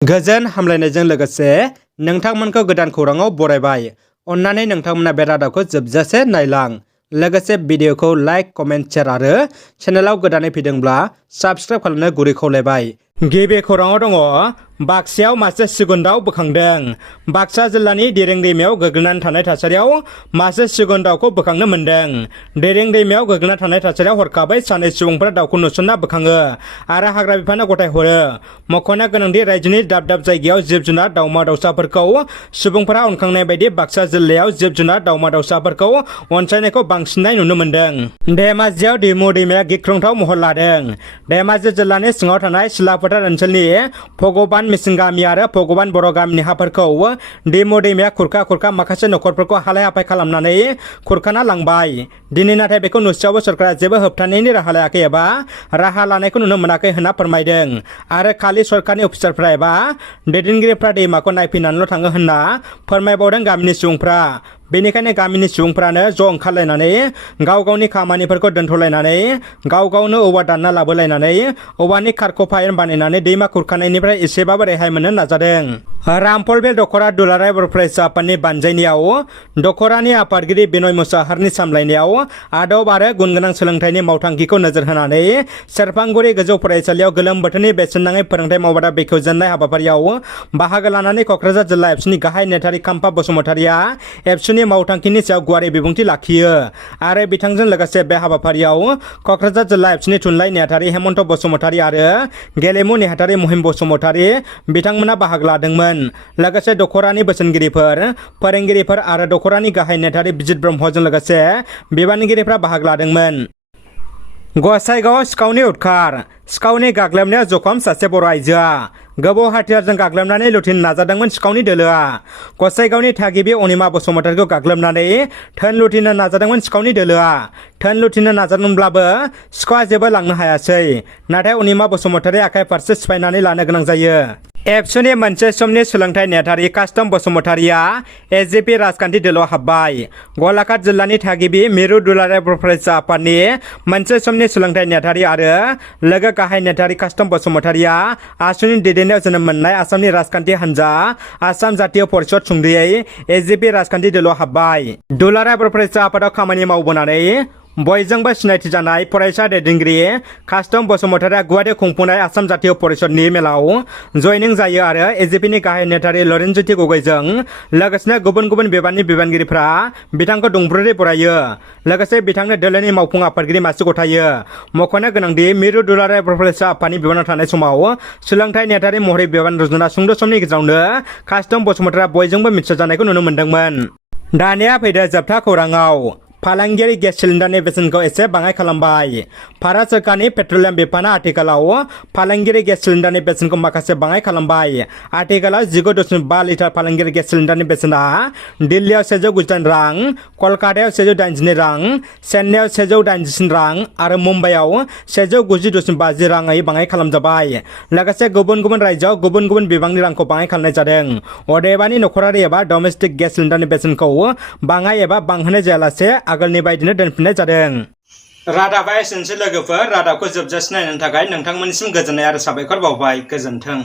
गोजोन हामलायनायजों लोगोसे नोंथांमोनखौ गोदान खौराङाव बरायबाय। अन्नानै नोंथांमोना बे रादाबखौ जोबजासे नायलां। लोगोसे भिडिअखौ लाइक, कमेन्ट, शेयार आरो चेनेलाव गोदानै फैदोंब्ला साबस्क्राइब खालामनो गुरै खावलायबाय। गिबि खौराङाव दङ बाक्सायाव मासे सिगुन दाउ बोखांदों। बाक्सा जिल्लानि दिरें दैमायाव गोग्लैनानै थानाय थासारियाव मासे सिगुन दाउखौ बोखांनो मोन्दों। दिरें दैमायाव गोग्लैना थानाय थासारियाव हरखाबै सानै सुबुंफोरा दाउखौ नुसनना बोखाङो आरो हाग्रा बिफाननो गथायहरो। मख'नो गोनांदि रायजोनि दाब दाब जायगायाव जिब जुनार दाउमा दाउसाफोरखौ सुबुंफोरा अनखांनाय बायदि बाक्सा जिल्लायाव जिब जुनार दाउमा दाउसाफोरखौ अनसायनायखौ बांसिनै नुनो मोन्दों। धेमाजियाव दिमु दैमाया गिख्रंथाव महर लादों। धेमाजि जिल्लानि सिङाव थानाय सिलाफोथार ओनसोलनि भगबान मिसिं गामि आरो भगबान बर' गामिनि हाफोरखौ दिमु दैमाया खुरखा खुरखा माखासे नखरफोरखौ हालाय हाफाय खालामनानै खुरखाना लांबाय। दिनै नाथाय बेखौ नुसेयावबो सरकारा जेबो होबथानायनि राहा लायाखै एबा राहा लानायखौ नुनो मोनाखै होनना फोरमायदों आरो खालि सरकारनि अफिसारफ्रा एबा दैदेनगिरिफ्रा दैमाखौ नायफैनानैल' थाङो होनना फोरमायबावदों गामिनि सुबुंफ्रा। बेनिखायनो गामिनि सुबुंफ्रानो ज' ओंखारलायनानै गाव गावनि खामानिफोरखौ दोनथ'लायनानै गाव गावनो औवा दानना लाबोलायनानै औवानि खारख'फायेन बानायनानै दैमा खुरखानायनिफ्राय एसेबाबो रेहाय मोननो नाजादों। रामफलबिल दख'रा दुलाराय बर' फरायसा आफादनि बानजायनायाव दख'रानि आफादगिरि बिनय मुसाहारिनि सामलायनायाव आदब आरो गुनगोनां सोलोंथाइनि मावथांखिखौ नोजोर होनानै सेरफांगुरि गोजौ फरायसालियाव गोलोम बोथोरनि बेसेन नाङै फोरोंथाइ मावबादा बेखेवजेननाय हाबाफारियाव बाहागो लानानै क'क्राझार जिल्ला एबसुनि गाहाय नेहाथारि खाम्फा बसुमतारिया एबसुनि मावथांखिनि सायाव गुवारै बिबुंथि लाखियो आरो बिथांजों लोगोसे बे हाबाफारियाव क'क्राझार जिल्ला एबसुनि थुनलाइ नेहाथारि हेमन्त बसुमतारि आरो गेलेमु नेहाथारि महिम बसुमतारि बिथांमोना बाहागो लादोंमोन। लोगोसे दख'रानि बोसोनगिरिफोर, फोरोंगिरिफोर आरो दख'रानि गाहाय नेहाथारि बिजित ब्रह्मजों लोगोसे बिबानगिरिफ्रा बाहागो लादोंमोन। गसाइगावआव सिखावनि उदखार, सिखावनि गाग्लोबनायाव जखम सासे बर' आइजोआ। गोबौ हाथियारजों गाग्लोबनानै लुथिनो नाजादोंमोन सिखावनि दोलोआ। गसाइगावनि थागिबि अनिमा बसुमतारिखौ गाग्लोबनानै धोन लुथिनो नाजादोंमोन सिखावनि दोलोआ। धोन लुथिनो नाजादोंमोनब्लाबो सिखावआ जेबो लांनो हायासै। नाथाय अनिमा बसुमतारि आखाइ फारसे सिफायनानै लानो गोनां जायो। एबसुनि मोनसे समनि सोलोंथाइ नेहाथारि कास्टम बसुमतारिया एजिपि राजखान्थि दोलोआव हाबबाय। गलाघाट जिल्लानि थागिबि मिरु दुलाराय बर' फरायसा आफादनि मोनसे समनि सोलोंथाइ नेहाथारि आरो लोगो गाहाय नेहाथारि कास्टम बसुमतारिया आसुनि दैदेननायाव जोनोम मोननाय आसामनि राजखान्थि हान्जा आसाम जातीय परिषद सुंद'यै एजिपि राजखान्थि दोलोआव हाबबाय। दुलाराय बर' फरायसा आफादाव खामानि मावबोनानै बयजोंबो सिनायथि जानाय फरायसा दैदेनगिरि कास्टम बसुमतारिया गुवाहाटी खुंफुंनाय आसाम जातीय परिषदनि मेलाव जयनिं जायो आरो एजिपिनि गाहाय नेहाथारि लरेनज्योति गगैजों लोगोसेनो गुबुन गुबुन बिबाननि बिबानगिरिफ्रा बिथांखौ दुंब्रुदै बरायो। लोगोसे बिथांनो दोलोनि मावफुं आफादगिरि मासि गथायो। मख'नो गोनांदि मिरु दुलाराय बर' फरायसा आफादनि बिबानाव थानाय समाव सोलोंथाइ नेहाथारि महरै बिबान रुजुना सुंद' समनि गेजेरावनो कास्टम बसुमतारिया बयजोंबो मिथिजानायखौ नुनो मोन्दोंमोन। दानिया फैदो जोबथा खौराङाव। फालांगियारि गेस सिलिन्डारनि बेसेनखौ एसे बाङाइ खालामबाय। भारत सोरखारनि पेट्रलियाम बिफाना आथिखालाव फालांगियारि गेस सिलिन्डारनि बेसेनखौ माखासे बाङाइ खालामबाय। आथिखालाव 19.5 लिटार फालांगियारि गेस सिलिन्डारनि बेसेना दिल्लीयाव 198 रां, कलकातायाव 182 रां, चेन्नाईआव 180 रां आरो मुम्बाइआव 190.50 राङै बाङाइ खालामजाबाय। लोगोसे गुबुन गुबुन रायजोआव गुबुन गुबुन बिबांनि रांखौ बाङाइ खालामनाय जादों। अदेबानि नखरारि एबा डमेस्टिक गेस सिलिन्डारनि बेसेनखौ बाङाइ एबा बांहोनाय जायालासे आगोलनि बायदिनो दोनफिननाय जादों। रादाबा एसेनोसै लोगोफोर। रादाबखौ जोबजासिम नायनायनि थाखाय नोंथांमोननिसिम गोजोननाय आरो साबायखर बावबाय। गोजोन्थों।